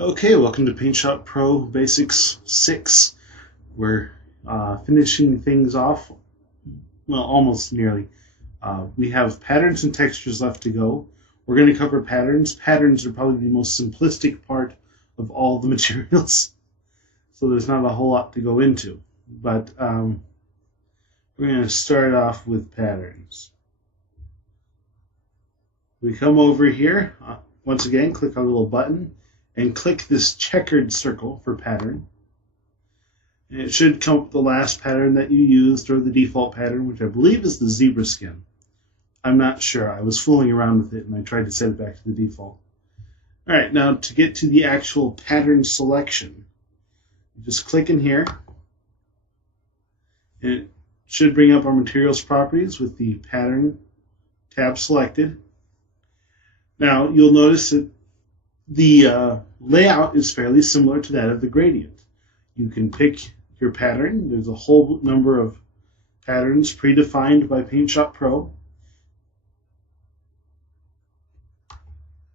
Okay, welcome to PaintShop Pro Basics 6. We're finishing things off, well, almost nearly. We have patterns and textures left to go. We're going to cover patterns. Patterns are probably the most simplistic part of all the materials, so there's not a whole lot to go into. But we're going to start off with patterns. We come over here, once again, click on the little button, and click this checkered circle for pattern. And it should come up with the last pattern that you used, or the default pattern, which I believe is the zebra skin. I'm not sure. I was fooling around with it and I tried to set it back to the default. Alright, now to get to the actual pattern selection, you just click in here, and it should bring up our materials properties with the pattern tab selected. Now you'll notice that the layout is fairly similar to that of the gradient. You can pick your pattern. There's a whole number of patterns predefined by PaintShop Pro.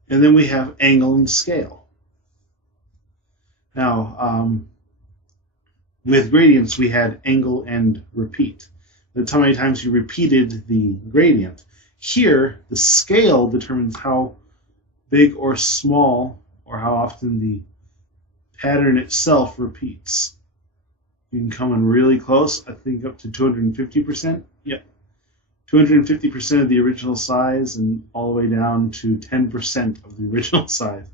And then we have angle and scale. Now, with gradients, we had angle and repeat. That's how many times you repeated the gradient. Here, the scale determines how big or small, or how often the pattern itself repeats. You can come in really close, I think up to 250%. Yep. 250% of the original size and all the way down to 10% of the original size.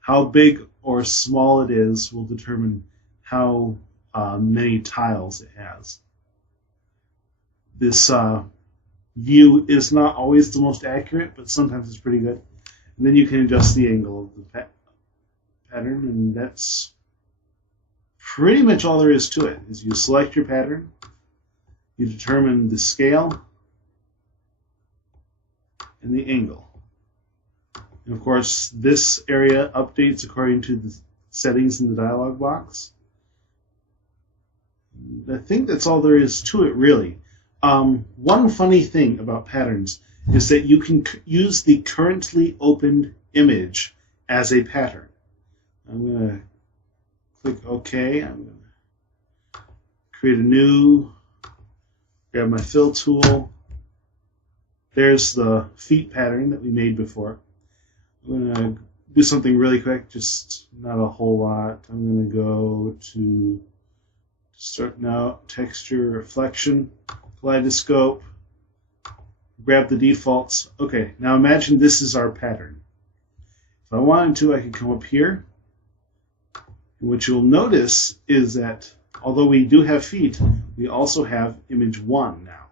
How big or small it is will determine how many tiles it has. This view is not always the most accurate, but sometimes it's pretty good. And then you can adjust the angle of the pattern, and that's pretty much all there is to it. Is you select your pattern, you determine the scale and the angle. And of course, this area updates according to the settings in the dialog box. I think that's all there is to it, really. One funny thing about patterns is that you can use the currently opened image as a pattern. I'm going to click OK. I'm going to create a new, grab my fill tool. There's the feet pattern that we made before. I'm going to do something really quick, just not a whole lot. I'm going to go to start now, texture, reflection, kaleidoscope. Grab the defaults. Okay, now imagine this is our pattern. If I wanted to, I could come up here. And what you'll notice is that although we do have feet, we also have image 1 now.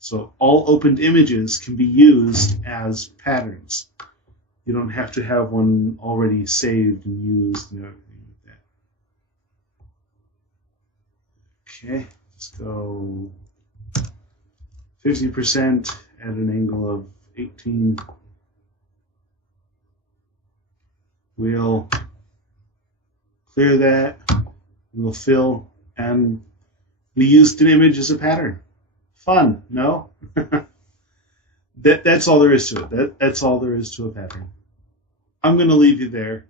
So all opened images can be used as patterns. You don't have to have one already saved and used and everything like that. Okay, let's go 50% at an angle of 18. We'll clear that, we'll fill, and we used an image as a pattern. Fun, no? That's all there is to it. That's all there is to a pattern. I'm going to leave you there.